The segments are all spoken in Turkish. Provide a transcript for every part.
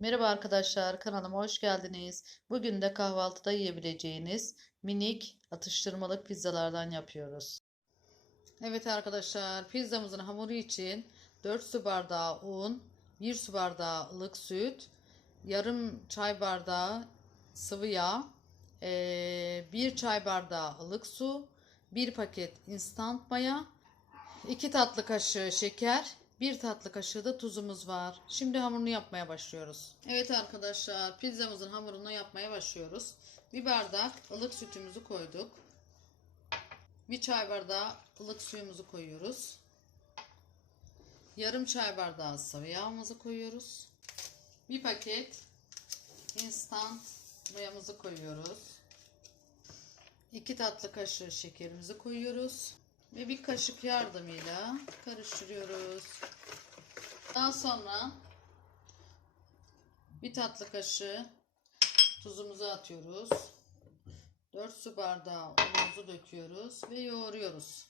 Merhaba arkadaşlar, kanalıma hoş geldiniz. Bugün de kahvaltıda yiyebileceğiniz minik atıştırmalık pizzalardan yapıyoruz. Evet arkadaşlar, pizzamızın hamuru için 4 su bardağı un, 1 su bardağı ılık süt, yarım çay bardağı sıvı yağ, 1 çay bardağı ılık su, 1 paket instant maya, 2 tatlı kaşığı şeker, 1 tatlı kaşığı da tuzumuz var. Şimdi hamurunu yapmaya başlıyoruz. Evet arkadaşlar pizzamızın hamurunu yapmaya başlıyoruz. Bir bardak ılık sütümüzü koyduk. Bir çay bardağı ılık suyumuzu koyuyoruz. Yarım çay bardağı sıvı yağımızı koyuyoruz. Bir paket instant mayamızı koyuyoruz. 2 tatlı kaşığı şekerimizi koyuyoruz. Ve bir kaşık yardımıyla karıştırıyoruz. Daha sonra bir tatlı kaşığı tuzumuzu atıyoruz. 4 su bardağı unumuzu döküyoruz ve yoğuruyoruz.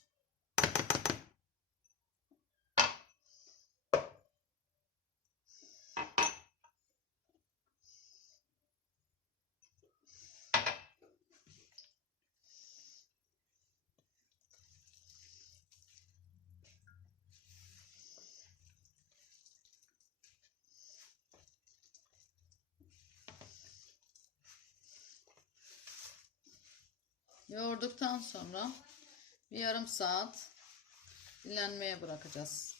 Yoğurduktan sonra bir yarım saat dinlenmeye bırakacağız.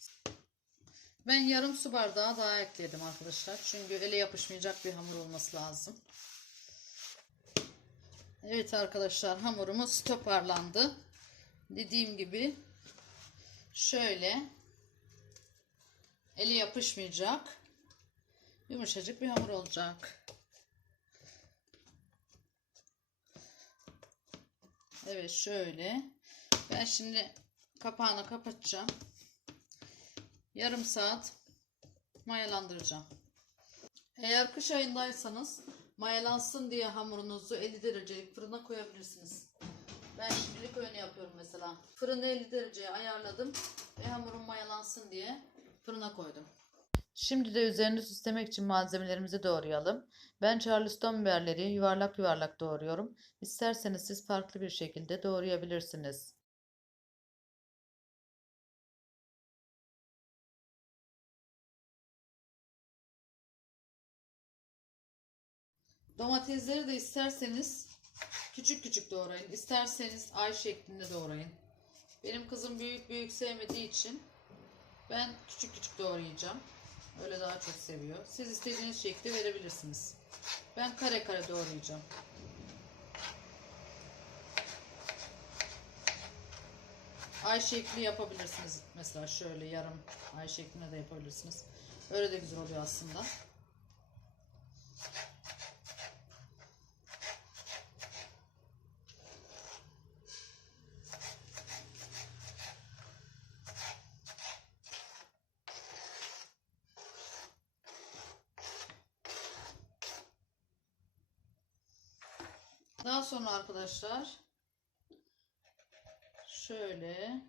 Ben yarım su bardağı daha ekledim arkadaşlar. Çünkü ele yapışmayacak bir hamur olması lazım. Evet arkadaşlar hamurumuz toparlandı. Dediğim gibi şöyle eli yapışmayacak yumuşacık bir hamur olacak. Evet şöyle. Ben şimdi kapağını kapatacağım. Yarım saat mayalandıracağım. Eğer kış ayındaysanız mayalansın diye hamurunuzu 50 derecelik fırına koyabilirsiniz. Ben şimdilik öyle yapıyorum mesela. Fırını 50 dereceye ayarladım ve hamurum mayalansın diye fırına koydum. Şimdi de üzerini süslemek için malzemelerimizi doğrayalım. Ben Charleston biberleri yuvarlak yuvarlak doğruyorum. İsterseniz siz farklı bir şekilde doğrayabilirsiniz. Domatesleri de isterseniz küçük küçük doğrayın. İsterseniz ay şeklinde doğrayın. Benim kızım büyük büyük sevmediği için ben küçük küçük doğrayacağım. Öyle daha çok seviyor. Siz istediğiniz şekli verebilirsiniz. Ben kare kare doğrayacağım. Ay şekli yapabilirsiniz. Mesela şöyle yarım ay şeklinde de yapabilirsiniz. Öyle de güzel oluyor aslında. Daha sonra arkadaşlar şöyle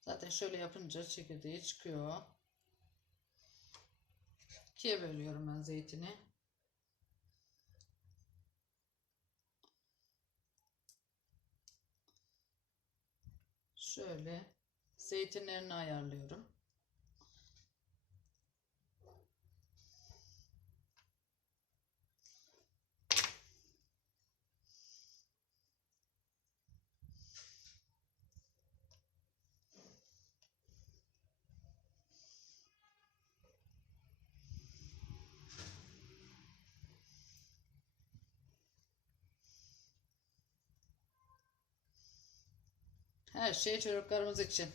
zaten şöyle yapınca çekirdeği çıkıyor. İkiye bölüyorum ben zeytini. Şöyle zeytinlerini ayarlıyorum. Her şey çocuklarımız için.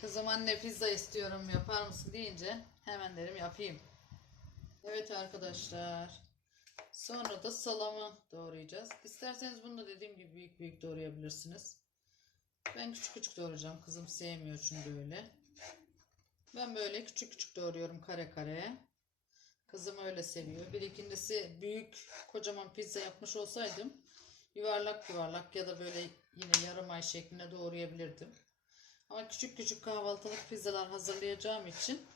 Kızım anne pizza istiyorum yapar mısın deyince hemen derim yapayım. Evet arkadaşlar. Sonra da salamı doğrayacağız. İsterseniz bunu da dediğim gibi büyük büyük doğrayabilirsiniz. Ben küçük küçük doğrayacağım. Kızım sevmiyor çünkü öyle. Ben böyle küçük küçük doğruyorum kare kare. Kızım öyle seviyor. Bir ikincisi büyük kocaman pizza yapmış olsaydım yuvarlak yuvarlak ya da böyle yine yarım ay şeklinde doğrayabilirdim. Ama küçük küçük kahvaltılık pizzalar hazırlayacağım için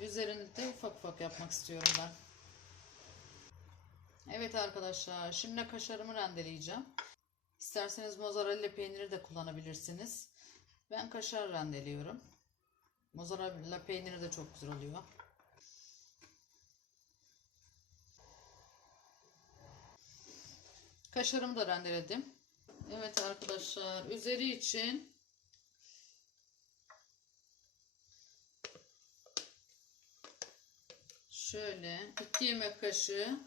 üzerini de ufak ufak yapmak istiyorum ben. Evet arkadaşlar şimdi kaşarımı rendeleyeceğim. İsterseniz mozzarella peyniri de kullanabilirsiniz. Ben kaşar rendeliyorum. Mozzarella peyniri de çok güzel oluyor. Kaşarımı da rendeledim. Evet arkadaşlar üzeri için şöyle 2 yemek kaşığı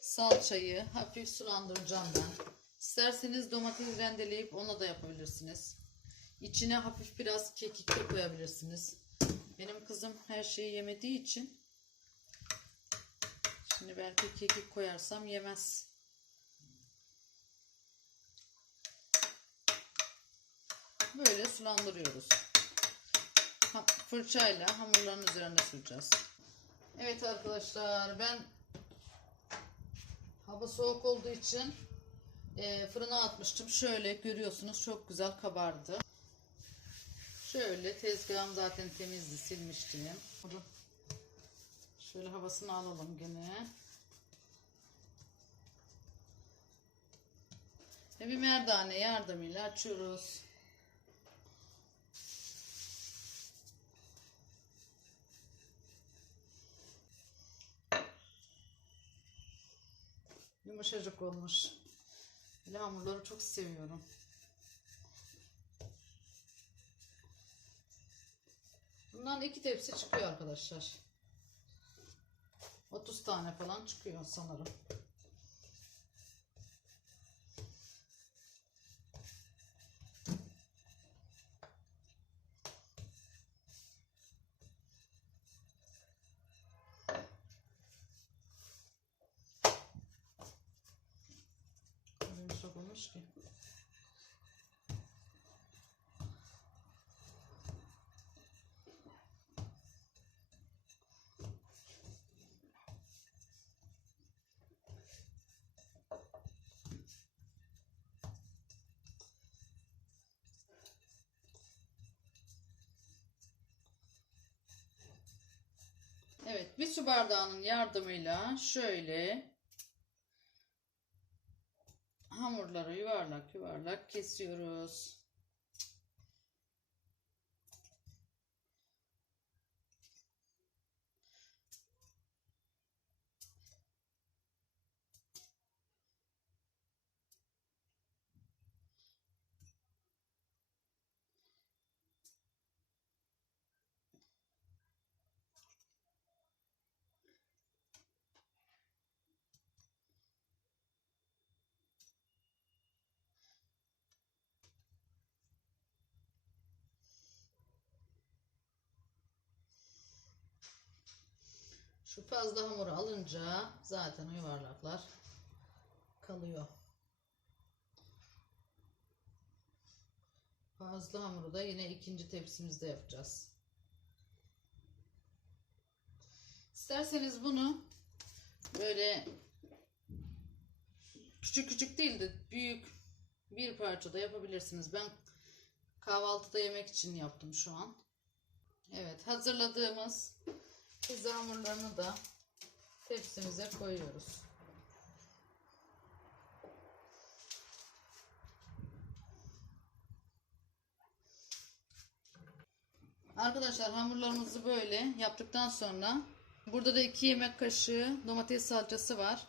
salçayı hafif sulandıracağım ben. İsterseniz domates rendeleyip ona da yapabilirsiniz. İçine hafif biraz kekik de koyabilirsiniz. Benim kızım her şeyi yemediği için şimdi belki kekik koyarsam yemez. Böyle sulandırıyoruz. Ha, fırçayla hamurların üzerine süreceğiz. Evet arkadaşlar ben hava soğuk olduğu için e, fırına atmıştım. Şöyle görüyorsunuz çok güzel kabardı. Şöyle tezgahım zaten temizdi silmiştim. Şöyle havasını alalım gene. Ve bir merdane yardımıyla açıyoruz. Yumuşacık olmuş. Böyle hamurları çok seviyorum. Bundan iki tepsi çıkıyor arkadaşlar. 30 tane falan çıkıyor sanırım. Olmuş ki. Evet, bir su bardağının yardımıyla şöyle hamurları yuvarlak yuvarlak kesiyoruz. Şu fazla hamuru alınca zaten yuvarlaklar kalıyor. Fazla hamuru da yine ikinci tepsimizde yapacağız. İsterseniz bunu böyle küçük küçük değil de büyük bir parçada yapabilirsiniz. Ben kahvaltıda yemek için yaptım şu an. Evet hazırladığımız pizza hamurlarını da tepsimize koyuyoruz. Arkadaşlar hamurlarımızı böyle yaptıktan sonra burada da 2 yemek kaşığı domates salçası var.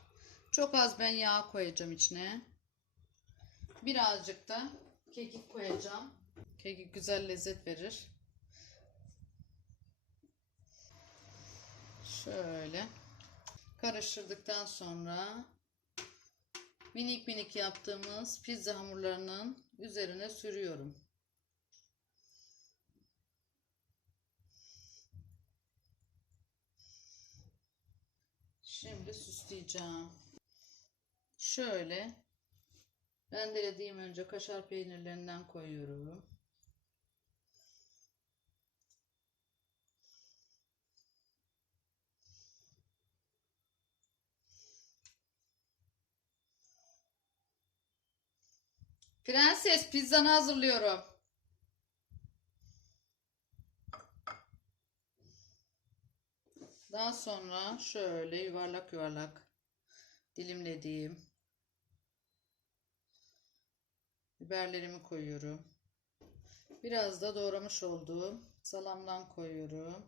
Çok az ben yağ koyacağım içine. Birazcık da kekik koyacağım. Kekik güzel lezzet verir. Şöyle karıştırdıktan sonra minik minik yaptığımız pizza hamurlarının üzerine sürüyorum. Şimdi süsleyeceğim. Şöyle rendelediğim önce kaşar peynirlerinden koyuyorum. Prenses pizzanı hazırlıyorum. Daha sonra şöyle yuvarlak yuvarlak dilimlediğim biberlerimi koyuyorum. Biraz da doğramış olduğum salamdan koyuyorum.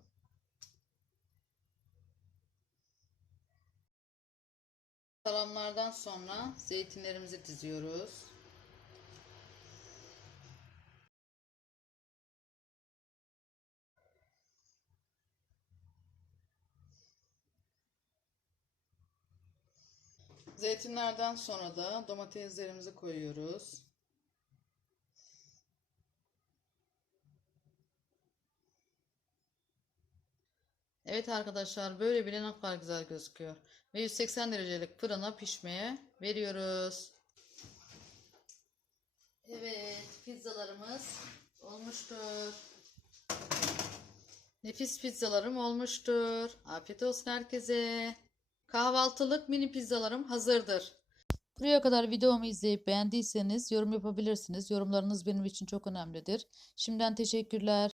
Salamlardan sonra zeytinlerimizi diziyoruz. Zeytinlerden sonra da domateslerimizi koyuyoruz. Evet arkadaşlar böyle bile ne kadar güzel gözüküyor. Ve 180 derecelik fırına pişmeye veriyoruz. Evet pizzalarımız olmuştur. Nefis pizzalarım olmuştur. Afiyet olsun herkese. Kahvaltılık mini pizzalarım hazırdır. Buraya kadar videomu izleyip beğendiyseniz yorum yapabilirsiniz. Yorumlarınız benim için çok önemlidir. Şimdiden teşekkürler.